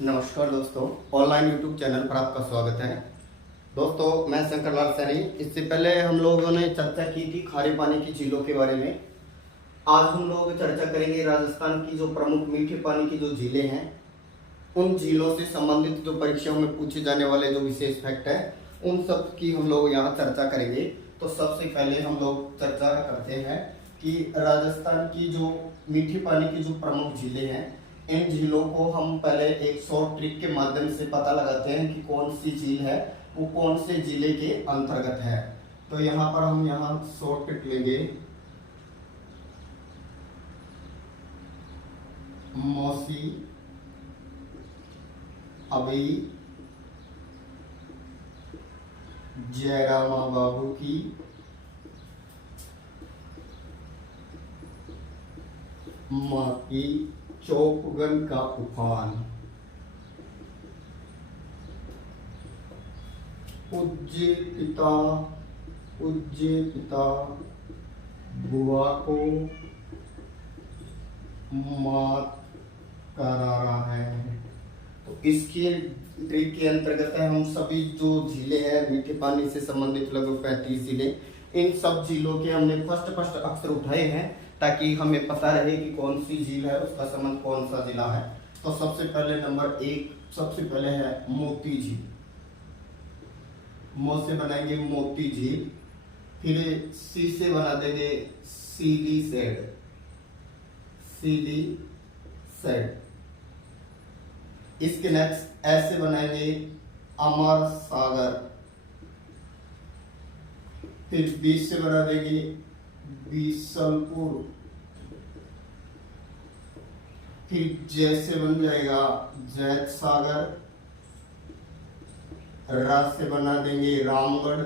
नमस्कार दोस्तों, online YouTube channel पर आपका स्वागत है। दोस्तों, मैं शंकर लाल सैनी। इससे पहले हम लोगों ने चर्चा की थी खारे पानी की झीलों के बारे में। आज हम लोग चर्चा करेंगे राजस्थान की जो प्रमुख मीठे पानी की जो झीलें हैं, उन झीलों से संबंधित जो परीक्षाओं में पूछे जाने वाले जो विशेष फैक्ट है, उन सब की हम लोग यहाँ चर्चा करेंगे। तो सबसे पहले हम लोग चर्चा करते हैं कि राजस्थान की जो मीठे पानी की जो प्रमुख झीलें हैं, इन झीलों को हम पहले एक शॉर्ट ट्रिक के माध्यम से पता लगाते हैं कि कौन सी झील है वो कौन से जिले के अंतर्गत है। तो यहाँ पर हम यहाँ शॉर्टकट लेंगे। मौसी, अभी, जयरामा बाबू की, माँ की, चौपगन का उफान, पूज्य पिता बुआ को मात करारा है। तो इसके ट्रिक के अंतर्गत है हम सभी जो झीलें हैं मीठे पानी से संबंधित लगभग 35 जिले, इन सब झीलों के हमने फर्स्ट अक्षर उठाए हैं ताकि हमें पता रहे कि कौन सी झील है, उसका संबंध कौन सा जिला है। तो सबसे पहले नंबर 1 सबसे पहले है मोती झील। मो से बनाएंगे मोती झील, फिर सी से बना देंगे सीली सेड। इसके नेक्स्ट ऐसे बनाएंगे अमर सागर, फिर बीच से बना देंगे बीसलपुर, फिर जैसे बन जाएगा जैत सागर, रा से बना देंगे रामगढ़,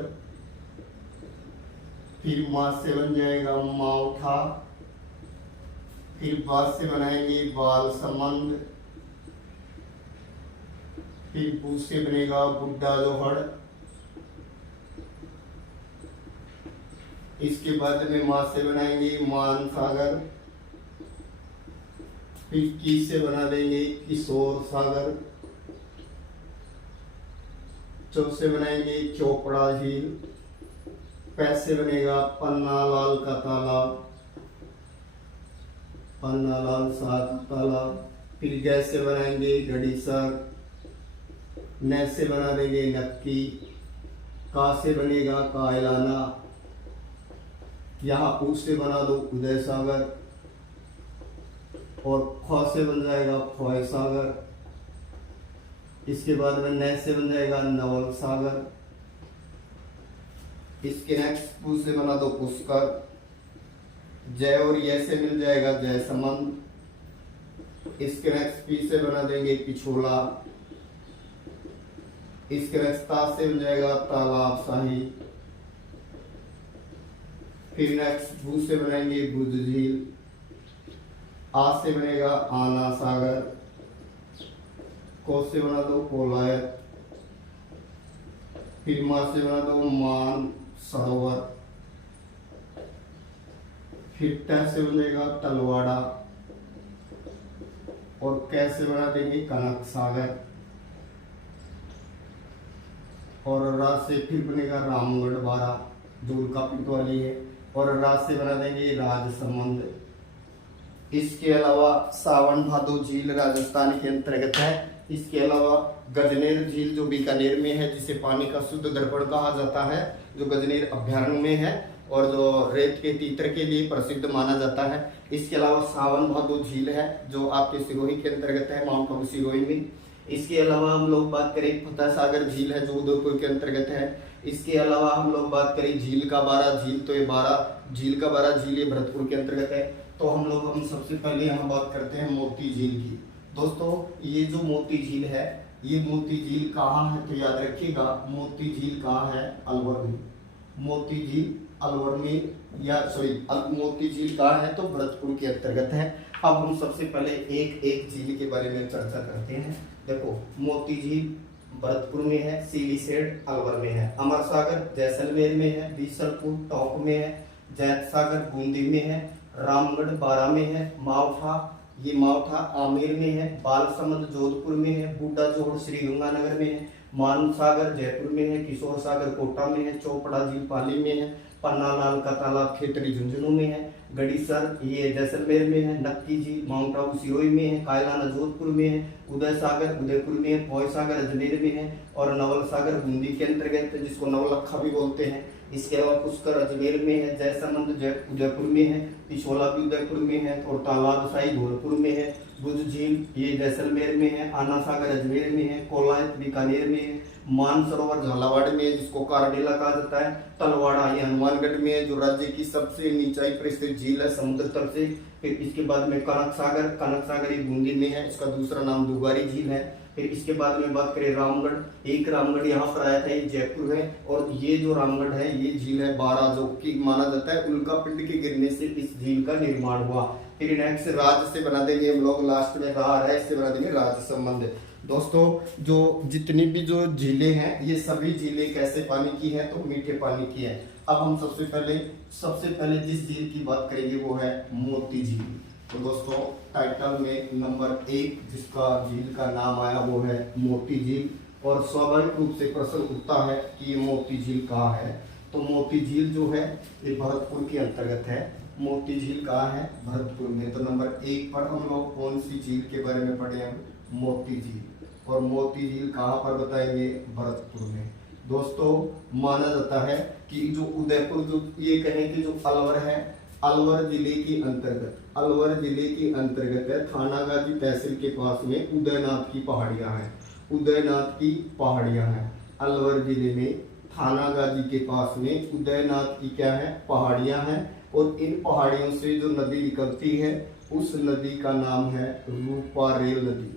फिर मा से बन जाएगा माउठा, फिर बा से बनाएंगे बालसमंद, फिर बू से बनेगा बुड्ढा जोहड़, इसके बाद में माँ से बनाएंगे मान सागर, फिर की से बना देंगे किशोर सागर, चौ से बनाएंगे चोपड़ा झील, पै से बनेगा पन्ना लाल का तालाब, पन्ना लाल सात तालाब, फिर गै से बनाएंगे गड़ीसर, न से बना देंगे नक्की, का से बनेगा कायलाना, यहाँ ऊ से बना दो उदय सागर, और ख से बन जाएगा खोय सागर, इसके बाद में न से बन जाएगा नवल सागर, इसके नेक्स्ट पू से बना दो पुष्कर, जय और ये से मिल जाएगा जयसमंद, इसके नेक्स्ट पी से बना देंगे पिछोला, इसके नेक्स्ट ता से बन जाएगा तालाब शाही, फिर नेक्स्ट भू से बनाएंगे भुज झील, आ से बनेगा आना सागर, को से बना दो कोलायत, फिर मा से बना दो मान सरोवर, फिर ट से बनेगा तलवाड़ा, और कैसे बना देंगे कनक सागर, और रा से फिर बनेगा रामगढ़ बारा जो उल्कापित वाली है, और रा से बना देंगे राजसमंद। इसके अलावा सावन भादो झील राजस्थान के अंतर्गत है। इसके अलावा गजनेर झील जो बीकानेर में है, जिसे पानी का शुद्ध दर्पण कहा जाता है, जो गजनेर अभ्यारण्य में है और जो रेत के तीतर के लिए प्रसिद्ध माना जाता है। इसके अलावा सावन भादो झील है जो आपके सिरोही के अंतर्गत है, माउंट आबू सिरोही में। इसके अलावा हम लोग बात करें फतेह सागर झील है जो उदयपुर के अंतर्गत है। इसके अलावा हम लोग बात करें झील का बारा झील, तो ये झील का बारा झील ये भरतपुर के अंतर्गत है। तो हम सबसे पहले यहाँ बात करते हैं मोती झील की। दोस्तों, ये जो मोती झील है, ये मोती झील कहाँ है तो याद रखिएगा, मोती झील कहाँ है, अलवर में। मोती झील अलवर में, या मोती झील कहाँ है तो भरतपुर के अंतर्गत है। अब हम सबसे पहले एक एक झील के बारे में चर्चा करते हैं। देखो, मोती झील भरतपुर में है, सीलीसेड अलवर में है, अमर सागर जैसलमेर में है, बीसलपुर टोंक में है, जैत सागर बूंदी में है, रामगढ़ बारा में है, मावठा ये मावठा आमेर में है, बालसमंद जोधपुर में है, बूढ़ा जोड़ श्रीगंगानगर में है, मानसागर जयपुर में है, किशोर सागर कोटा में है, चौपड़ा झील पाली में है, पन्नालाल का तालाब खेतड़ी झुंझुनू में है, गड़ीसर ये जैसलमेर में है, नक्की झील माउंट आबू सिरोही में है, कायलाना जोधपुर में है, उदय सागर उदयपुर में है, पौय सागर अजमेर में है और नवल सागर बूंदी के अंतर्गत है, जिसको नवलखा भी बोलते हैं। इसके अलावा पुष्कर अजमेर में है, जयसमंद उदयपुर में है, पिछोला भी उदयपुर में है और तालाब साई धौलपुर में है, बुध झील ये जैसलमेर में है, आना सागर अजमेर में है, कोलायत बीकानेर में है, मानसरोवर झालावाड़ में है जिसको कारडेला कहा जाता है, तलवाड़ा ये हनुमानगढ़ में है जो राज्य की सबसे नीचाई पर स्थित झील है समुद्र तल से। फिर इसके बाद में कनक सागर ये बूंदी में है, इसका दूसरा नाम दुगारी झील है। फिर इसके बाद में बात करें रामगढ़, एक रामगढ़ यहाँ पर आया था, ये जयपुर है और ये जो रामगढ़ है ये झील है 12 जो कि माना जाता है उल्का पिंड के गिरने से इस झील का निर्माण हुआ। फिर नेक्स्ट राज से बना देंगे हम लोग, लास्ट में रहा है इससे बना देंगे राज संबंध। दोस्तों जो जितनी भी जो झीलें हैं ये सभी झीलें कैसे पानी की है तो मीठे पानी की है। अब हम सबसे पहले जिस झील की बात करेंगे वो है मोती झील। तो दोस्तों टाइटल में नंबर 1 जिसका झील का नाम आया वो है मोती झील और स्वाभाविक रूप से प्रश्न उठता है कि ये मोती झील कहाँ है। तो मोती झील जो है ये भरतपुर के अंतर्गत है। मोती झील कहाँ है? भरतपुर में। तो नंबर 1 पर हम लोग कौन सी झील के बारे में पढ़े हम? मोती झील। और मोती झील कहाँ पर बताएंगे? भरतपुर में। दोस्तों माना जाता है कि जो उदयपुर जो ये कहें कि जो अलवर है, अलवर जिले के अंतर्गत है, थानागाजी तहसील के पास में उदयनाथ की पहाड़ियां हैं। अलवर जिले में थानागाजी के पास में उदयनाथ की क्या है? पहाड़ियां हैं और इन पहाड़ियों से जो नदी निकलती है उस नदी का नाम है रूपारेल नदी।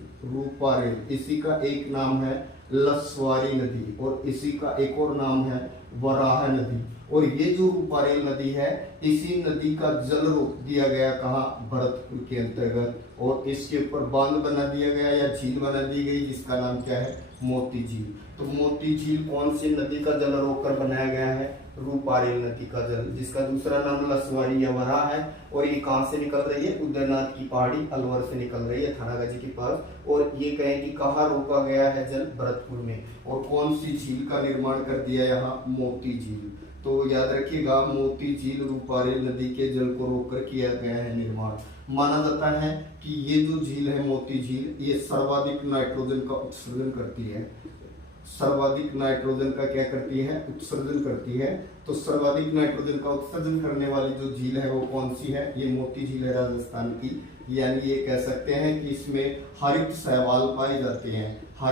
इसी का एक नाम है लसवारी नदी और इसी का एक और नाम है वराह नदी। और ये जो रूपारेल नदी है इसी नदी का जल रोक दिया गया कहाँ? भरतपुर के अंतर्गत। और इसके ऊपर बांध बना दिया गया या झील बना दी गई जिसका नाम क्या है? मोती झील। तो मोती झील कौन सी नदी का जल रोक कर बनाया गया है? रूपारेल नदी का जल, जिसका दूसरा नाम लसवारी या वराह है। और ये कहाँ से निकल रही है? उदयनाथ की पहाड़ी अलवर से निकल रही है थानागाजी के पास। और ये कहें कि कहाँ रोका गया है जल? भरतपुर में। और कौन सी झील का निर्माण कर दिया यहाँ? मोती झील। तो याद रखिएगा मोती झील रूपारेल नदी के जल को रोककर किया गया है निर्माण। माना जाता है कि ये जो झील है मोती झील ये सर्वाधिक नाइट्रोजन का उत्सर्जन करती है। सर्वाधिक नाइट्रोजन का क्या करती है? उत्सर्जन करती है। तो सर्वाधिक नाइट्रोजन का उत्सर्जन करने वाली जो झील है वो कौन सी है? ये मोती झील है राजस्थान की। यानी ये कह सकते हैं कि इसमें हरित शैवाल पाए जाते हैं। और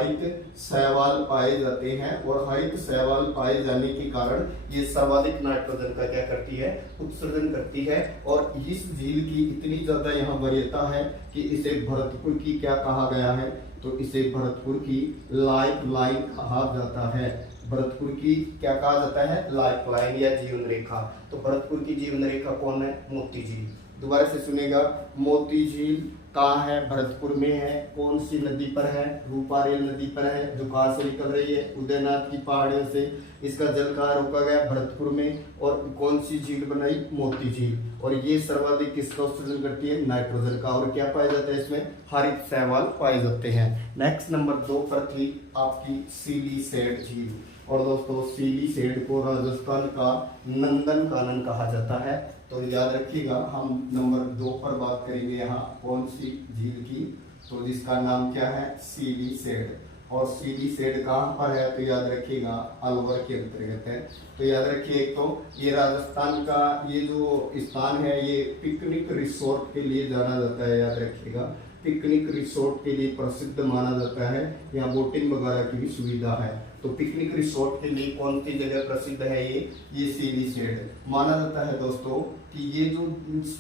हरित शैवाल पाए जाने के कारण ये सर्वाधिक नाइट्रोजन का क्या करती है? उत्सर्जन करती है। और इस झील की इतनी ज्यादा यहाँ वरीयता है कि इसे भरतपुर की क्या कहा गया है? तो इसे भरतपुर की लाइफ लाइन कहा जाता है। भरतपुर की क्या कहा जाता है? लाइफ लाइन या जीवन रेखा। तो भरतपुर की जीवन रेखा कौन है? मोती झील। दोबारा से सुनेगा, मोती झील कहाँ है? भरतपुर में है। कौन सी नदी पर है? रूपारेल नदी पर है, जो कहाँ से निकल रही है? उदयनाथ की पहाड़ियों से। इसका जल कहाँ रोका गया? भरतपुर में। और कौन सी झील बनाई? मोती झील। और ये सर्वाधिक किसका उत्सर्जन करती है? नाइट्रोजन का। और क्या पाया जाता है इसमें? हरित शैवाल पाए जाते हैं। नेक्स्ट नंबर 2 पर थी आपकी सिलीसेड झील। और दोस्तों सिलीसेड को राजस्थान का नंदन कानन कहा जाता है। तो याद रखिएगा हम नंबर 2 पर बात करेंगे यहाँ कौन सी झील की? तो जिसका नाम क्या है? सिलीसेड। और सिलीसेड कहाँ पर है? तो याद रखिएगा अलवर के अंतर्गत है। तो याद रखिए एक तो ये राजस्थान का ये जो स्थान है ये पिकनिक रिसोर्ट के लिए जाना जाता है। याद रखिएगा पिकनिक रिसोर्ट के लिए प्रसिद्ध माना जाता है। यहाँ बोटिंग वगैरह की भी सुविधा है। तो पिकनिक रिसोर्ट के लिए कौन सी जगह प्रसिद्ध है? ये सिलीसेड। माना जाता है दोस्तों कि ये जो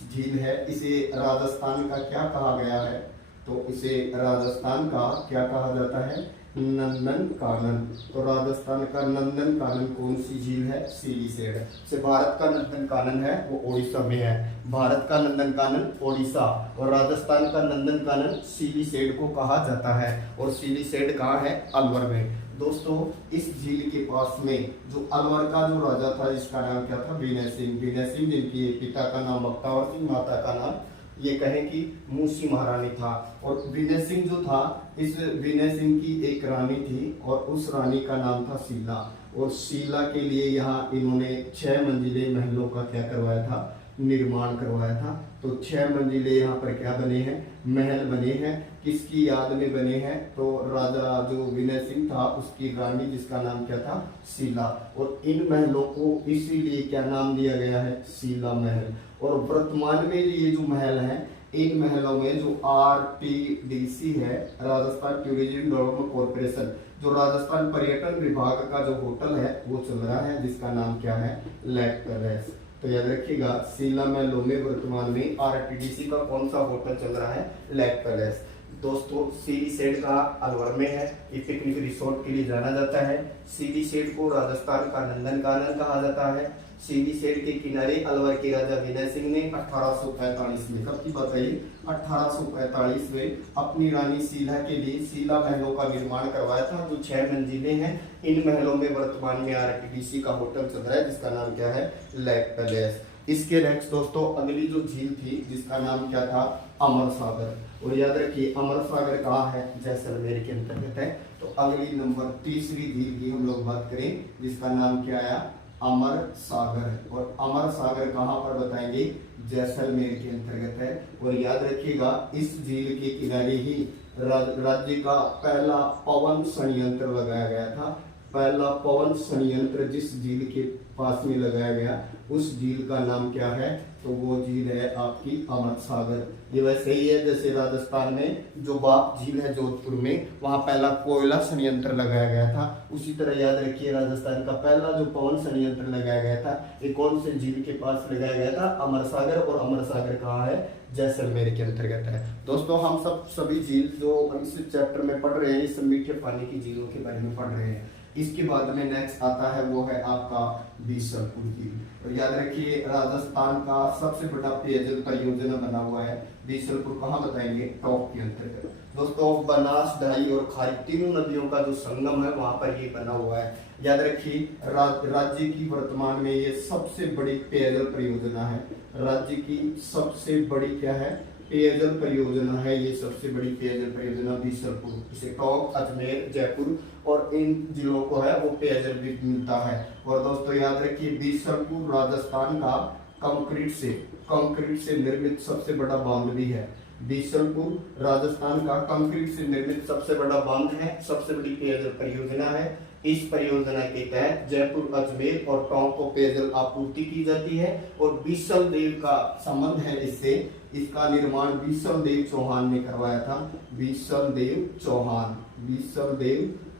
झील है इसे राजस्थान का क्या कहा गया है? तो इसे राजस्थान का क्या कहा जाता है? नंदन कानन। तो राजस्थान का नंदन कानन कौन सी झील है? सिलीसेड। से भारत का नंदन कानन है वो ओडिशा में है। भारत का नंदन कानन ओडिशा और राजस्थान का नंदन कानन सिलीसेड को कहा जाता है। और सिलीसेड कहाँ है? अलवर में। दोस्तों इस झील के पास में जो अलवर का जो राजा था जिसका नाम क्या था? विनय सिंह। जिनके पिता का नाम बख्तावर सिंह, माता का नाम ये कहें कि मूसी महारानी था। और विनय सिंह जो था, इस विनय सिंह की एक रानी थी और उस रानी का नाम था शीला। और शीला के लिए यहाँ इन्होंने 6 मंजिले महलों का क्या करवाया था, निर्माण करवाया था। तो 6 मंजिले यहाँ पर क्या बने हैं, महल बने हैं। किसकी याद में बने हैं, तो राजा जो विनय सिंह था उसकी रानी जिसका नाम क्या था, शीला। और इन महलों को इसीलिए क्या नाम दिया गया है, शीला महल। और वर्तमान में ये जो महल है, इन महलों में जो RTDC है, राजस्थान टूरिज्म डेवलपमेंट कॉर्पोरेशन, जो राजस्थान पर्यटन विभाग का जो होटल है वो चल रहा है, जिसका नाम क्या है, लेक पैलेस। तो याद रखिएगा, शीला महलों में वर्तमान में RTDC का कौन सा होटल चल रहा है, लेक पैलेस। दोस्तों सीडी सेट का अलवर में है, ये पिकनिक रिसोर्ट के लिए जाना जाता है। सीडी सेट को राजस्थान का नंदन कानन कहा जाता है। सीडी सेट के किनारे अलवर के राजा विनय सिंह ने 1845 में, कब की बात है ये, 1845 में अपनी रानी शीला के लिए शीला महलों का निर्माण करवाया था, जो 6 मंजिले हैं। इन महलों में वर्तमान में RTDC का होटल चल रहा है, जिसका नाम क्या है, लेक पैलेस। इसके नेक्स्ट दोस्तों अगली जो झील थी जिसका नाम क्या था, अमर सागर। और याद रखिए अमर सागर कहाँ है, जैसलमेर के अंतर्गत है। तो अगली नंबर तीसरी झील की हम लोग बात करें, जिसका नाम क्या आया, अमर सागर। और अमर सागर कहाँ पर बताएंगे, जैसलमेर के अंतर्गत है। और याद रखिएगा इस झील के किनारे ही राज्य का पहला पवन संयंत्र लगाया गया था। पहला पवन संयंत्र जिस झील के पास में लगाया गया, उस झील का नाम क्या है, तो वो झील है आपकी अमर सागर। ये वैसे ही है जैसे राजस्थान में जो बाप झील है जोधपुर में, वहां पहला कोयला संयंत्र लगाया गया था। उसी तरह याद रखिए राजस्थान का पहला जो पवन संयंत्र लगाया गया था, ये कौन से झील के पास लगाया गया था, अमर सागर। और अमर सागर कहाँ है, जैसलमेर के अंतर्गत है। दोस्तों हम सभी झील जो इस चैप्टर में पढ़ रहे हैं, इस मीठे पानी की झीलों के बारे में पढ़ रहे हैं। इसके बाद में नेक्स्ट आता है वो है आपका बीसलपुर झील। और याद रखिए राजस्थान का सबसे बड़ा पेयजल परियोजना बना हुआ है बीसलपुर, कहाँ बताएंगे, टॉप के अंतर्गत। दोस्तों बनास, ढाई और खारी तीनों नदियों का जो संगम है वहां पर ये बना हुआ है। याद रखिए राज्य की वर्तमान में ये सबसे बड़ी पेयजल परियोजना है। राज्य की सबसे बड़ी क्या है, पेयजल परियोजना है। ये सबसे बड़ी पेयजल परियोजना बीसलपुर, इसे टोंक, अजमेर, जयपुर और इन जिलों को है वो पेयजल भी मिलता है। और दोस्तों याद रखिए बीसलपुर राजस्थान का कंक्रीट से निर्मित सबसे बड़ा बांध भी है। बीसलपुर राजस्थान का कंक्रीट से निर्मित सबसे बड़ा बांध है, सबसे बड़ी पेयजल परियोजना है। इस परियोजना के तहत जयपुर, अजमेर और टोंक को पेयजल आपूर्ति की जाती है। और बीसल देव का संबंध है इससे, इसका निर्माण बीसल देव चौहान ने करवाया था। बीसल देव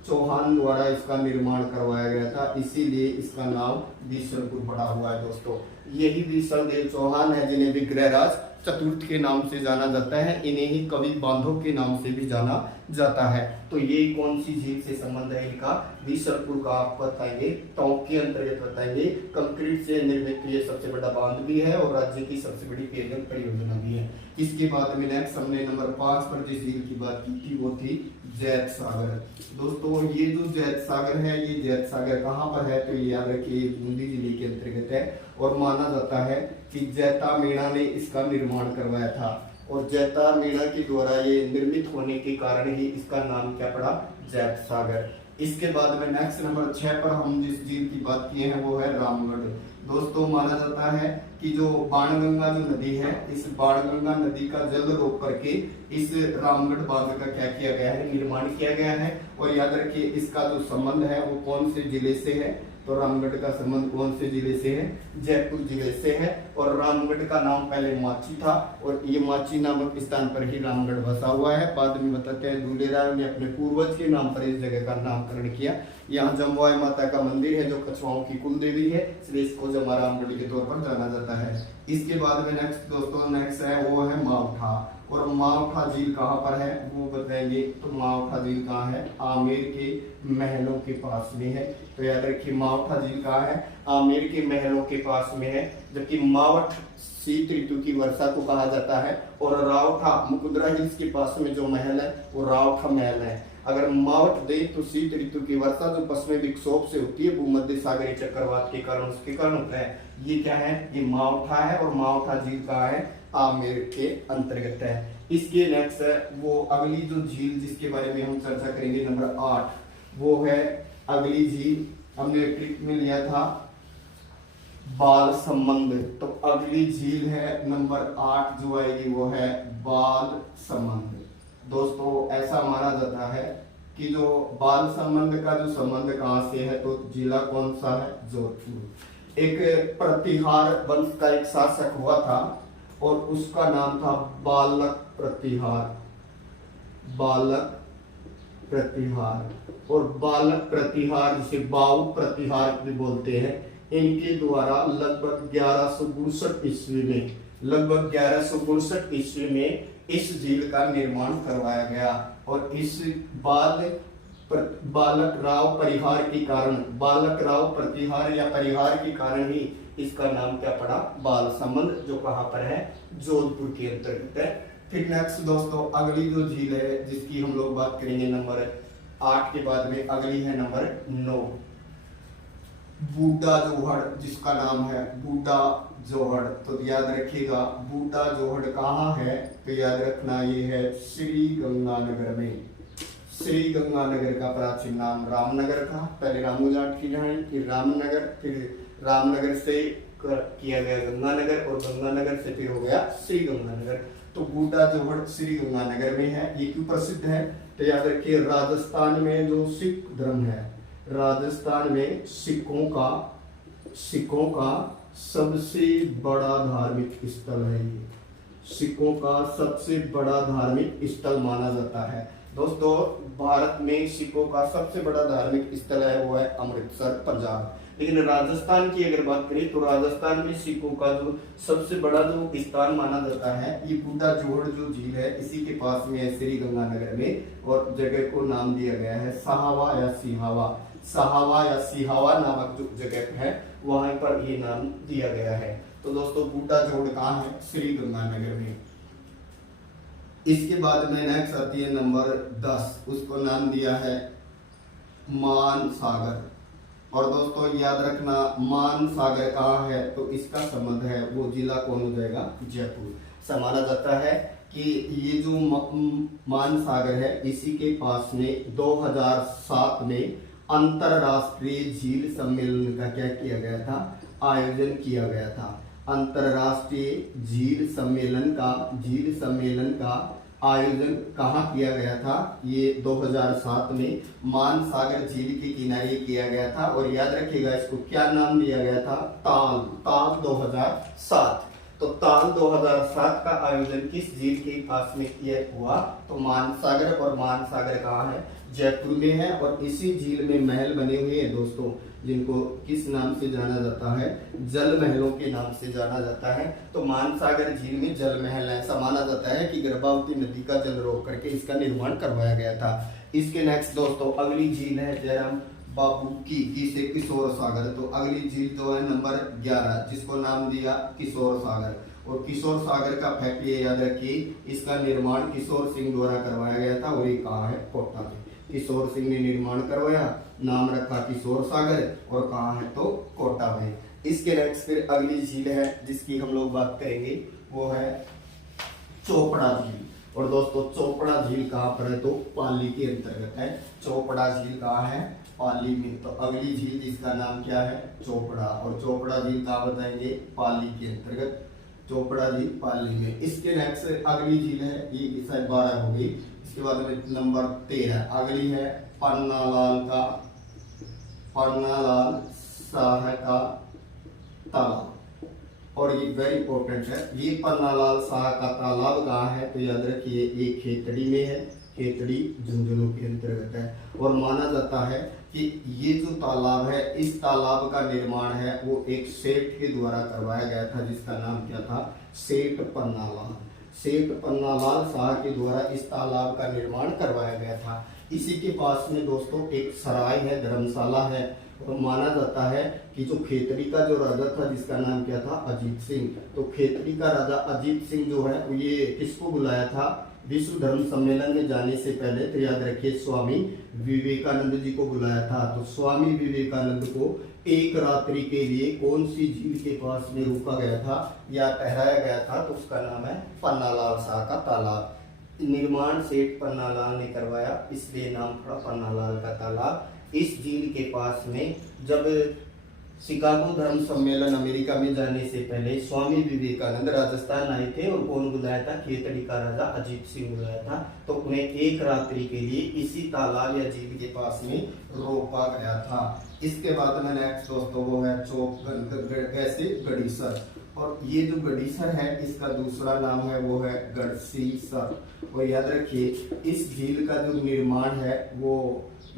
चौहान द्वारा इसका निर्माण करवाया गया था, इसीलिए इसका नाम बीसलपुर पड़ा हुआ है। दोस्तों यही बीसल देव चौहान है जिन्हें विग्रहराज चतुर्थ के नाम से जाना जाता है, इन्हें ही कवि बांधव के नाम से भी जाना जाता है। तो ये कौन सी झील से संबंध है इनका, बीसलपुर का आप बताएंगे, टोंक के अंतर्गत बताएंगे। कंक्रीट से निर्मित ये सबसे बड़ा बांध भी है और राज्य की सबसे बड़ी पेयजल परियोजना भी है। इसके बाद में नेक्स्ट हमने नंबर 5 पर जिस झील की बात की थी वो थी जैत सागर। दोस्तों ये जो जैत सागर है, ये जैत सागर कहाँ पर है, तो ये याद रखिए बूंदी जिले के अंतर्गत है। और माना जाता है कि जैता मीणा ने इसका निर्माण करवाया था। और जैता मीणा के द्वारा ये निर्मित होने के कारण ही इसका नाम क्या पड़ा, जैत सागर। इसके बाद में नेक्स्ट नंबर 6 पर हम जिस झील की बात किए हैं वो है रामगढ़। दोस्तों माना जाता है कि जो बाणगंगा जो नदी है, इस बाणगंगा नदी का जल रोक करके इस रामगढ़ बांध का क्या किया गया है, निर्माण किया गया है। और याद रखिए इसका जो संबंध है वो कौन से जिले से है, तो रामगढ़ का संबंध कौन से जिले से है, जयपुर जिले से है। और रामगढ़ का नाम पहले माची था और ये माची नामक स्थान पर ही रामगढ़ बसा हुआ है। बाद में बताते हैं दूल्हेराय ने अपने पूर्वज के नाम पर इस जगह का नामकरण किया। यहाँ जमवाई माता का मंदिर है जो कछुआओं की कुल देवी है, इसलिए इसको जमा रामगढ़ के तौर पर जाना जाता है। इसके बाद में नेक्स्ट है वो है मावठा। और मावठा झील कहाँ पर है वो बताएंगे, तो मावठा झील कहाँ है, आमेर के महलों के पास में है। तो याद रखिए मावठा झील कहाँ है, आमेर के महलों के पास में है। जबकि मावठ शीत ऋतु की वर्षा को कहा जाता है। और रावठा मुकुंदरा हिल्स के पास में जो महल है वो रावठा महल है। अगर मावठ दे तो शीत ऋतु की वर्षा जो पश्चिमी विक्षोभ से होती है भूमध्य सागरीय चक्रवात के कारण, उसके कारण होता है। ये क्या है, ये मावठा है। और मावठा झील कहाँ है, आमेर के अंतर्गत है। इसके नेक्स्ट है वो अगली जो झील जिसके बारे में हम चर्चा करेंगे नंबर 8, वो है अगली झील हमने ट्रिक में लिया था बाल संबंध। तो अगली झील है नंबर 8 जो आएगी वो है बाल संबंध। दोस्तों ऐसा माना जाता है कि जो बाल संबंध का जो संबंध कहाँ से है, तो जिला कौन सा है, जोधपुर। एक प्रतिहार वंश का एक शासक हुआ था और उसका नाम था बालक प्रतिहार। बालक प्रतिहार और बालक प्रतिहार जिसे बाऊ प्रतिहार भी बोलते हैं, इनके द्वारा लगभग 1162 ईस्वी में, लगभग 1162 ईस्वी में इस झील का निर्माण करवाया गया। और इस बालक राव परिहार के कारण, बालक राव प्रतिहार या परिहार के कारण ही इसका नाम क्या पड़ा, बाल संबंध, जो कहाँ पर है, जोधपुर के अंतर्गत है। फिर नेक्स्ट दोस्तों अगली जो झील है जिसकी हम लोग बात करेंगे नंबर 8 के बाद में, अगली है नंबर 9, बूढ़ा जोहड़, जिसका नाम है बूढ़ा जोहड़। तो याद रखिएगा बूढ़ा जोहड़ कहाँ है, तो याद रखना ये है श्री गंगानगर में। श्री गंगानगर का प्राचीन नाम रामनगर था, पहले रामूजाट की जाए, फिर रामनगर, फिर रामनगर से किया गया गंगानगर और गंगानगर से फिर हो गया श्री गंगानगर। तो बूढ़ा जोहड़ श्री गंगानगर में है। ये क्यों प्रसिद्ध है, तो याद रखिए राजस्थान में जो सिख धर्म है, राजस्थान में सिखों का सबसे बड़ा धार्मिक स्थल है। ये सिखों का सबसे बड़ा धार्मिक स्थल माना जाता है। दोस्तों भारत में सिखों का सबसे बड़ा धार्मिक स्थल है वो है अमृतसर, पंजाब। लेकिन राजस्थान की अगर बात करें तो राजस्थान में सिखों का जो सबसे बड़ा जो स्थान माना जाता है ये बूढ़ा जोहड़ जो झील है, इसी के पास में है श्री गंगानगर में। और जगह को नाम दिया गया है सहावा या सिहावा। सहावा या सिहावा नामक जो जगह है वहां पर ये नाम दिया गया है। तो दोस्तों बूढ़ा जोहड़ कहाँ है, श्री गंगानगर में। इसके बाद में नेक्स्ट आती है नंबर 10, उसको नाम दिया है मान सागर। और दोस्तों याद रखना मान सागर कहाँ है, तो इसका संबंध है वो जिला कौन हो जाएगा, जयपुर। माना जाता है कि ये जो मान सागर है इसी के पास में 2007 में अंतरराष्ट्रीय झील सम्मेलन का क्या किया गया था, आयोजन किया गया था। अंतरराष्ट्रीय झील सम्मेलन का आयोजन कहाँ किया गया था, ये 2007 में मानसागर झील के किनारे किया गया था। और याद रखिएगा इसको क्या नाम दिया गया था, ताल 2007। तो ताल 2007 का आयोजन किस झील के पास में किया हुआ, तो मानसागर। और मानसागर कहाँ है, जयपुर में है। और इसी झील में महल बने हुए हैं दोस्तों, जिनको किस नाम से जाना जाता है, जल महलों के नाम से जाना जाता है। तो मानसागर झील में जल महल है। ऐसा माना जाता है कि गर्भावती नदी का जल रोक करके इसका निर्माण करवाया गया था। इसके नेक्स्ट दोस्तों अगली झील है जयराम बाबू की से किशोर सागर। तो अगली झील जो है नंबर 11, जिसको नाम दिया किशोर सागर। और किशोर सागर का फैक्ट ये याद रखिए, इसका निर्माण किशोर सिंह द्वारा करवाया गया था। और ये कहाँ है, कोटा में। किशोर सिंह ने निर्माण करवाया, नाम रखा किशोर सागर, और कहाँ है, तो कोटा में। इसके नेक्स्ट फिर अगली झील है जिसकी हम लोग बात करेंगे, वो है चोपड़ा झील। और दोस्तों चोपड़ा झील कहाँ पर है, तो पाली के अंतर्गत है। चोपड़ा झील कहाँ है, पाली में। तो अगली झील जिसका नाम क्या है, चोपड़ा। और चोपड़ा झील कहाँ बताएंगे, पाली के अंतर्गत। चोपड़ा झील पाली में। इसके नेक्स्ट अगली झील है, ये शायद 12 हो गई। इसके बाद में नंबर 13 अगली है पन्नालाल शाह का तालाब। और ये वेरी इंपॉर्टेंट है, ये पन्नालाल शाह का तालाब कहाँ है, तो याद रखिए ये खेतड़ी में है। खेतड़ी झुंझुनू के अंतर्गत है। और माना जाता है कि ये जो तालाब है, इस तालाब का निर्माण है वो एक सेठ के द्वारा करवाया गया था, जिसका नाम क्या था, सेठ पन्नालाल शाह के द्वारा इस तालाब का निर्माण करवाया गया था। इसी के पास में दोस्तों एक सराय है, धर्मशाला है। और माना जाता है कि जो खेतड़ी का जो राजा था जिसका नाम क्या था, अजीत सिंह। तो खेतड़ी का राजा अजीत सिंह जो है ये किसको बुलाया था, विश्व धर्म सम्मेलन में जाने से पहले तो याद रखिए स्वामी विवेकानंद जी को बुलाया था। तो स्वामी विवेकानंद को एक रात्रि के लिए कौन सी झील के पास में रोका गया था या ठहराया गया था, तो उसका नाम है पन्नालाल शाह का तालाब। निर्माण सेठ पन्नालाल ने करवाया, इसलिए नाम पड़ा पन्नालाल का तालाब। इस झील के पास में जब शिकागो धर्म सम्मेलन अमेरिका में जाने से पहले स्वामी विवेकानंद राजस्थान आए थे और कौन बुलाया था, खेतड़ी का राजा अजीत सिंह बुलाया था। तो उन्हें एक रात्रि के लिए इसी तालाब या झील के पास में रोका गया था। इसके बाद में नेक्स्ट दोस्तों वो है कैसे गढ़ीसर, और ये जो गढ़ीसर है इसका दूसरा नाम है वो है गढ़सीसर। और याद रखिए इस झील का जो निर्माण है वो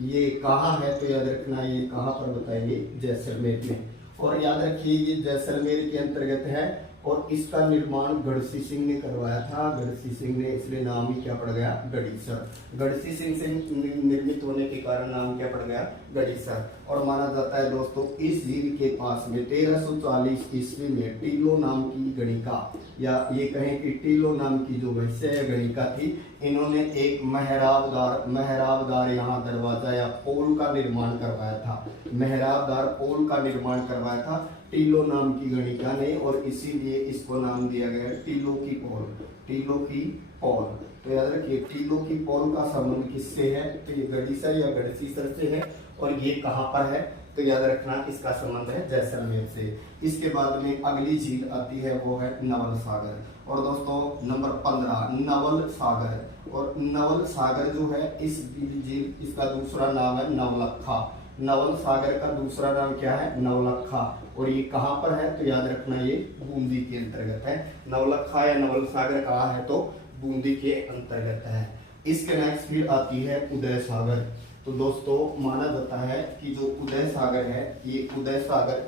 ये कहाँ है, तो याद रखना ये कहाँ पर बताएंगे, जैसलमेर में। और याद रखिए ये जैसलमेर के अंतर्गत है और इसका निर्माण गढ़सी सिंह ने करवाया था। गढ़सी सिंह ने, इसलिए नाम ही क्या पड़ गया, गढ़ीसर। गढ़सी सिंह से निर्मित होने के कारण नाम क्या पड़ गया, गढ़ीसर। और माना जाता है दोस्तों इस झील के पास में 1340 ईस्वी में टीलो नाम की गणिका, या ये कहें कि टीलो नाम की जो वैश्य या गणिका थी, इन्होंने एक मेहराबदार यहाँ दरवाजा या पोल का निर्माण करवाया था। मेहराबदार पोल का निर्माण करवाया था टीलो नाम की गणिका ने, और इसीलिए इसको नाम दिया गया है टीलो की पोल। टीलो की पोल, तो याद रखिए टीलो की पोल का संबंध किससे है, तो ये गढ़ीसर या गढ़सीसर से है। और ये कहाँ पर है, तो याद रखना इसका संबंध है जैसलमेर से। इसके बाद में अगली झील आती है वो है नवल सागर। और दोस्तों नंबर 15 नवल सागर। और नवल सागर जो है इस झील, इसका दूसरा नाम है नवलखा। नवल सागर का दूसरा नाम क्या है, नवलखा। और ये कहाँ पर है, तो याद रखना ये बूंदी के अंतर्गत है। नवलखा या नवल सागर कहाँ है, तो बूंदी के अंतर्गत है। इसके नेक्स्ट फिर आती है उदय सागर। तो दोस्तों माना जाता है कि जो उदय सागर है, ये उदय सागर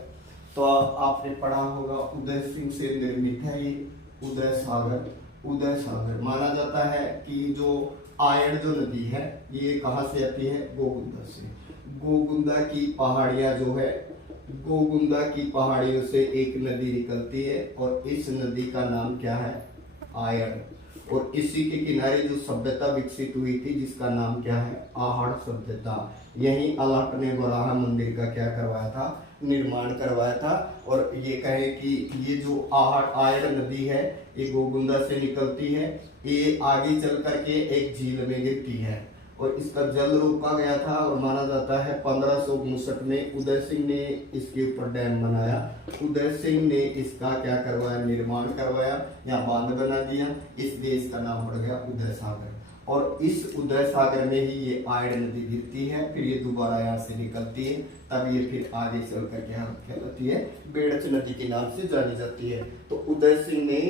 तो आपने पढ़ा होगा उदय सिंह से निर्मित है ये उदय सागर। उदय सागर माना जाता है कि जो आयड़ जो नदी है ये कहाँ से आती है, गोगुंदा से। गोगुंदा की पहाड़ियाँ जो है, गोगुंदा की पहाड़ियों से एक नदी निकलती है और इस नदी का नाम क्या है, आयड़। और इसी के किनारे जो सभ्यता विकसित हुई थी जिसका नाम क्या है, आहड़ सभ्यता। यहीं अलाट ने वराह मंदिर का क्या करवाया था, निर्माण करवाया था। और ये कहे कि ये जो आयड़ नदी है ये गोगुंदा से निकलती है, ये आगे चल करके एक झील में गिरती है और इसका जल रोका गया था। और माना जाता है 1559 में उदय सिंह ने इसके ऊपर डैम बनाया। उदय सिंह ने इसका क्या करवाया, निर्माण करवाया, यहाँ बांध बना दिया, इसलिए इसका नाम पड़ गया उदय सागर। और इस उदय सागर में ही ये आयड़ नदी गिरती है, फिर ये दोबारा यहाँ से निकलती है, तब ये फिर आगे चल करके यहाँ कहलाती है बेड़च नदी के नाम से जानी जाती है। तो उदय सिंह ने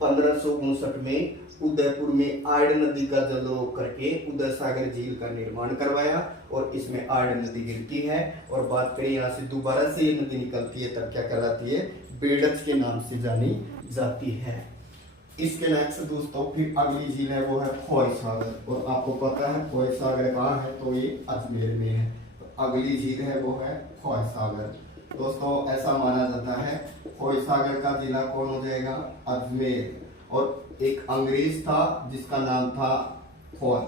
1559 में उदयपुर में आयड़ नदी का जल रोक करके उदय सागर झील का निर्माण करवाया और इसमें आयड़ नदी गिरती है। और बात करें यहाँ से दोबारा से ये नदी निकलती है तब क्या कहलाती है, बेड़च के नाम से जानी जाती है। इसके नेक्स्ट दोस्तों फिर अगली झील है वो है खोय सागर। और आपको पता है खोय सागर कहाँ है, तो ये अजमेर में है। तो अगली झील है वो है खोय सागर। दोस्तों ऐसा माना जाता है खोय सागर का जिला कौन हो जाएगा, अजमेर। और एक अंग्रेज था जिसका नाम था खोय,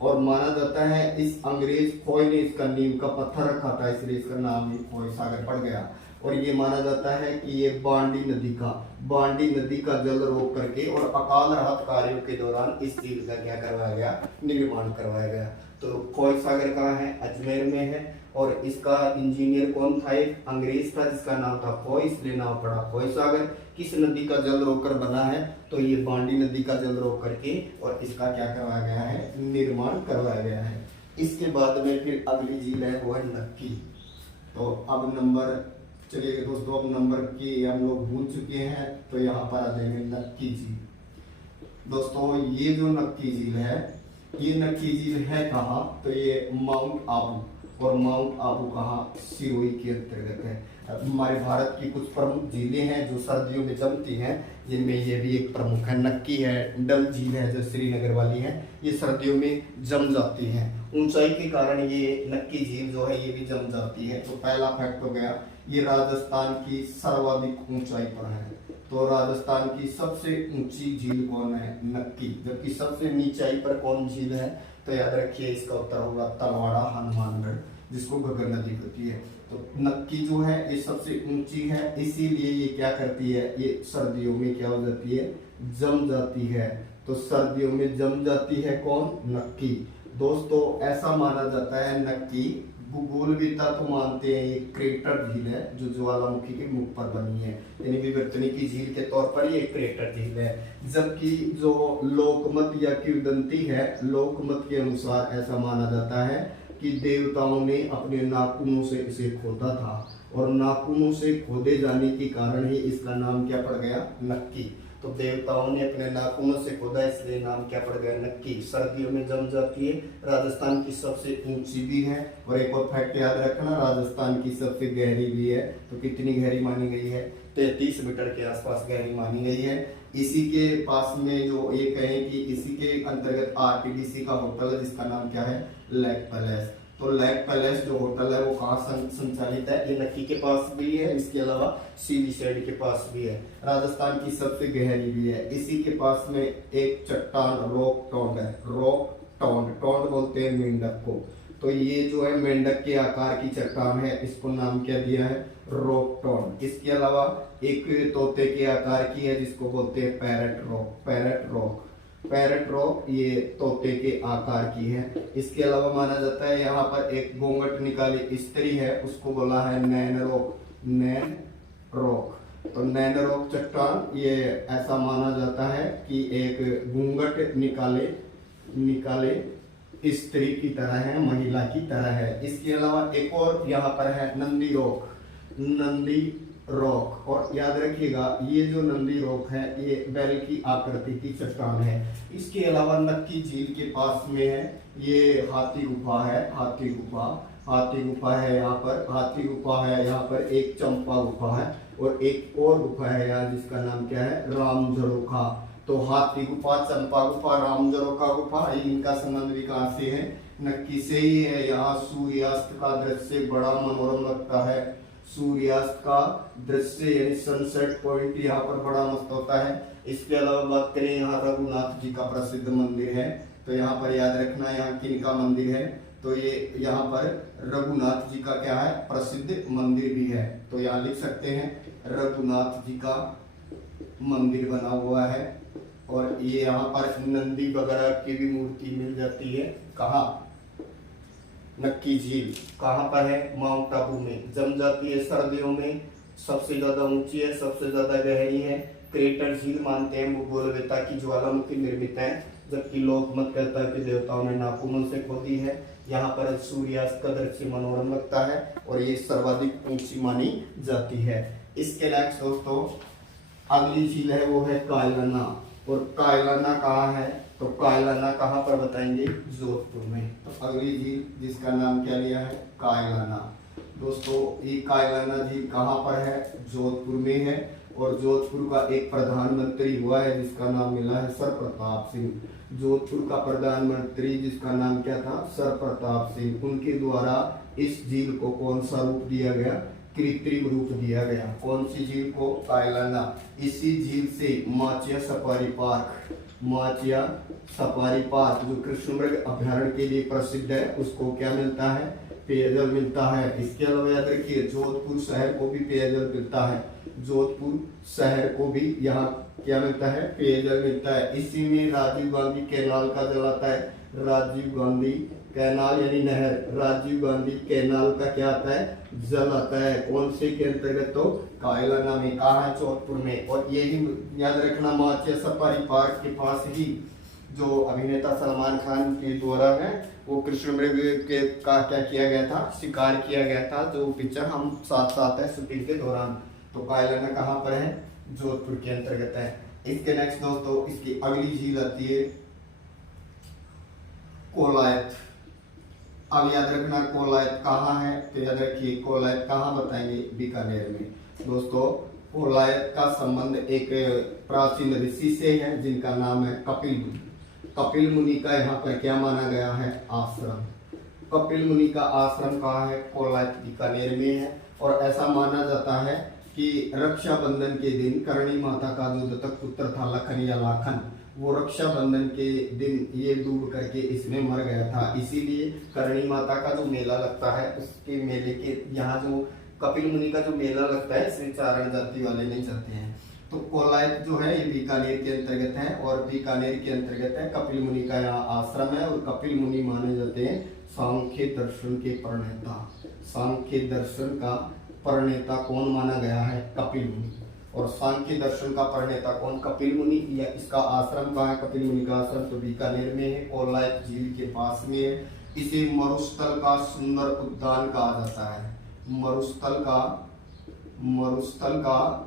और माना जाता है इस अंग्रेज खोय ने इसका नीम का पत्थर रखा था, इसलिए इसका नाम ही खोय सागर पड़ गया। और ये माना जाता है कि ये बांडी नदी का जल रोक करके और अकाल राहत कार्यों के दौरान इस झील का क्या करवाया गया, निर्माण करवाया गया। तो खोय सागर कहाँ है, अजमेर में है। और इसका इंजीनियर कौन था, एक अंग्रेज था जिसका नाम था खोय, इसलिए नाम पड़ा खोय सागर। किस नदी का जल रोककर बना है, तो ये बांडी नदी का जल रोक करके और इसका क्या करवाया गया है, निर्माण करवाया गया है। इसके बाद में फिर अगली झील है वो है नक्की। तो अब नंबर, चलिए दोस्तों अब नंबर की हम लोग भूल चुके हैं, तो यहाँ पर आ जाएंगे नक्की झील। दोस्तों ये जो नक्की झील है, ये नक्की झील है कहाँ, तो ये माउंट आबू। और माउंट आबू कहाँ, सिरोही के अंतर्गत है। हमारे भारत की कुछ प्रमुख झीलें हैं जो सर्दियों में जमती हैं, जिनमें ये भी एक प्रमुख है। नक्की है, डल झील है जो श्रीनगर वाली है, ये सर्दियों में जम जाती हैं। ऊंचाई के कारण ये नक्की झील जो है ये भी जम जाती है। तो पहला फैक्ट हो गया, ये राजस्थान की सर्वाधिक ऊंचाई पर है। तो राजस्थान की सबसे ऊंची झील कौन है? नक्की। जबकि सबसे नीचाई पर कौन झील है? तो याद रखिए इसका उत्तर होगा तलवाड़ा हनुमानगढ़, जिसको घग्गर नदी कहती है। तो नक्की जो है ये सबसे ऊंची है, इसीलिए ये क्या करती है, ये सर्दियों में क्या हो जाती है, जम जाती है। तो सर्दियों में जम जाती है कौन? नक्की। दोस्तों ऐसा माना जाता है नक्की भूगोलविद्ता तो मानते हैं ये क्रेटर झील है जो ज्वालामुखी के मुख पर बनी है, यानी विवर्तनी की झील के तौर पर ये क्रेटर झील है। जबकि जो लोकमत या किंवदंती है, लोकमत के अनुसार ऐसा माना जाता है कि देवताओं ने अपने नाखूनों से इसे खोदा था, और नाखूनों से खोदे जाने के कारण ही इसका नाम क्या पड़ गया? नक्की। तो देवताओं ने अपने नाखूनों से खोदा, इसलिए नाम क्या पड़ गया? नक्की। सर्दियों में जम जाती है, राजस्थान की सबसे ऊंची भी है, और एक और फैक्ट याद रखना, राजस्थान की सबसे गहरी भी है। तो कितनी गहरी मानी गई है? 33 मीटर के आसपास गहरी मानी गई है। इसी के पास में जो ये कहें कि इसी के अंतर्गत आरटीडीसी का होटल है जिसका नाम क्या है? Lake palace. तो लेक पैलेस जो होटल है वो कहाँ संचालित है? ये नक्की के पास भी है, इसके अलावा सीली साइड के पास भी है, राजस्थान की सबसे गहरी भी है। इसी के पास में एक चट्टान रॉक टॉन्ड है, रॉक टॉन्ड, टॉन्ड बोलते हैं मेंढक को। तो ये जो है मेंढक के आकार की चट्टान है, इसको नाम क्या दिया है? Rock toned. इसके अलावा एक तोते के आकार की है जिसको बोलते हैं parrot rock, parrot rock, parrot rock ये तोते के आकार की है। इसके अलावा माना जाता है यहाँ पर एक घूंघट निकाली स्त्री है, उसको बोला है नैन रॉक, नैन रॉक। तो नैन रॉक चट्टान ये ऐसा माना जाता है कि एक घूंघट निकाले स्त्री की तरह है, महिला की तरह है। इसके अलावा एक और यहाँ पर है नंदी रॉक, नंदी रॉक। और याद रखिएगा ये जो नंदी रॉक है ये बैल की आकृति की चट्टान है। इसके अलावा नक्की झील के पास में है ये हाथी गुफा है, हाथी गुफा, हाथी गुफा है यहाँ पर, हाथी गुफा है यहाँ पर, एक चंपा गुफा है, और एक और गुफा है यहाँ जिसका नाम क्या है? राम झरोखा। तो हाथी गुफा, चंपा गुफा, राम झरोखा गुफा, इनका संबंध भी कहाँ से है? नक्की से ही है। यहाँ सूर्यास्त का दृश्य बड़ा मनोरम लगता है, सूर्यास्त का दृश्य यानी सनसेट पॉइंट यहाँ पर बड़ा मस्त होता है। इसके अलावा बात करें यहाँ रघुनाथ जी का प्रसिद्ध मंदिर है, तो यहाँ पर याद रखना यहाँ किनका मंदिर है? तो ये यहाँ पर रघुनाथ जी का क्या है? प्रसिद्ध मंदिर भी है। तो यहाँ लिख सकते हैं रघुनाथ जी का मंदिर बना हुआ है, और ये यहाँ पर नंदी वगैरह की भी मूर्ति मिल जाती है। कहाँ? नक्की झील कहाँ पर है? माउंट आबू में। जम जाती है सर्दियों में, सबसे ज्यादा ऊंची है, सबसे ज्यादा गहरी है। क्रेटर झील मानते हैं भूगोलवेत्ता की ज्वालामुखी निर्मित है, जबकि लोकमत कहता है कि देवताओं ने नाखूनों से खोदी है। यहाँ पर सूर्यास्त का दृश्य मनोरम लगता है, और ये सर्वाधिक ऊंची मानी जाती है। इसके नेक्स्ट दोस्तों अगली झील है वो है कायलाना। और कायलाना कहाँ है? तो कायलाना कहाँ पर बताएंगे? जोधपुर में। तो अगली झील जिसका नाम क्या लिया है? कायलाना। दोस्तों ये कायलाना झील कहाँ पर है? जोधपुर में है, और जोधपुर का एक प्रधानमंत्री हुआ है जिसका नाम मिला है सर प्रताप सिंह। जोधपुर का प्रधानमंत्री जिसका नाम क्या था? सर प्रताप सिंह। उनके द्वारा इस झील को कौन सा रूप दिया गया? कृत्रिम रूप दिया गया। कौन सी झील को? कायलाना। इसी झील से Machia safari park, Machia safari park जो कृष्णमृग अभ्यारण्य के लिए प्रसिद्ध है, उसको क्या मिलता है? पेयजल मिलता है। इसके अलावा याद रखिए जोधपुर शहर को भी पेयजल मिलता है, जोधपुर शहर को भी यहाँ क्या मिलता है? पेयजल मिलता है। इसी में राजीव गांधी कैनाल का जल आता है, राजीव गांधी कैनाल यानी नहर, राजीव गांधी कैनाल का क्या आता है? जल आता है। कौन से के अंतर्गत? तो कायलाना में। कहा है? जोधपुर में। और यही याद रखना माचिया सफारी पार्क के पास ही जो अभिनेता सलमान खान के द्वारा है वो कृष्णमृग के का क्या किया गया था? शिकार किया गया था, जो पिक्चर हम साथ साथ है शूटिंग के दौरान। तो कायलाना कहाँ पर है? जोधपुर के अंतर्गत है। इसके नेक्स्ट दोस्तों इसकी अगली झील आती है कोलायत। अब याद रखना कोलायत कहाँ है? तो याद रखिए कोलायत कहाँ बताएंगे? बीकानेर में। दोस्तों कोलायत का संबंध एक प्राचीन ऋषि से है जिनका नाम है कपिल मुनि। कपिल मुनि का यहाँ पर क्या माना गया है? आश्रम। कपिल मुनि का आश्रम कहाँ है? कोलायत बीकानेर में है। और ऐसा माना जाता है कि कि रक्षाबंधन के दिन करणी माता का जो दत्तक पुत्र था लखन या लाखन, वो रक्षाबंधन के दिन ये डूब करके इसमें मर गया था। इसीलिए करणी माता का जो मेला लगता है उसके मेले के यहाँ जो कपिल मुनि का जो मेला लगता है इसमें चारण जाति वाले नहीं जाते हैं। तो कोलायत जो है ये बीकानेर के अंतर्गत है और बीकानेर के अंतर्गत है। कपिल मुनि का यहाँ आश्रम है और कपिल मुनि माने जाते हैं सांख्य दर्शन के प्रणेता। सांख्य दर्शन का प्रणेता कौन माना गया है? कपिल मुनि। और सांख्य दर्शन का प्रणेता कौन? कपिल मुनि। या इसका आश्रम कहाँ है? कपिल मुनि का आश्रम तो बीकानेर में है, कोलायत झील के पास में है। इसे मरुस्थल का सुंदर उद्यान कहा जाता है। मरुस्थल का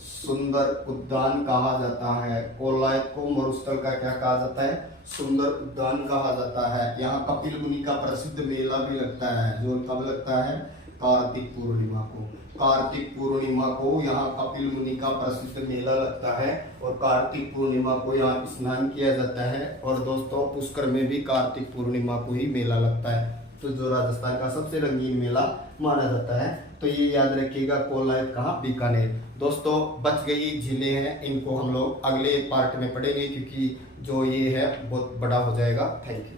सुंदर उद्यान कहा जाता है। कोलायत को मरुस्थल का क्या कहा जाता है? सुंदर उद्यान कहा जाता है। यहाँ कपिल मुनि का प्रसिद्ध मेला भी लगता है, जो कब लगता है? कार्तिक पूर्णिमा को। कार्तिक पूर्णिमा को यहाँ कपिल मुनि का प्रसिद्ध मेला लगता है और कार्तिक पूर्णिमा को यहाँ स्नान किया जाता है। और दोस्तों पुष्कर में भी कार्तिक पूर्णिमा को ही मेला लगता है, तो जो राजस्थान का सबसे रंगीन मेला माना जाता है। तो ये याद रखिएगा, कोलायत कहाँ? बीकानेर। दोस्तों बच गई झीलें हैं, इनको हम लोग अगले पार्ट में पढ़ेंगे क्योंकि जो ये है बहुत बड़ा हो जाएगा। Thank you.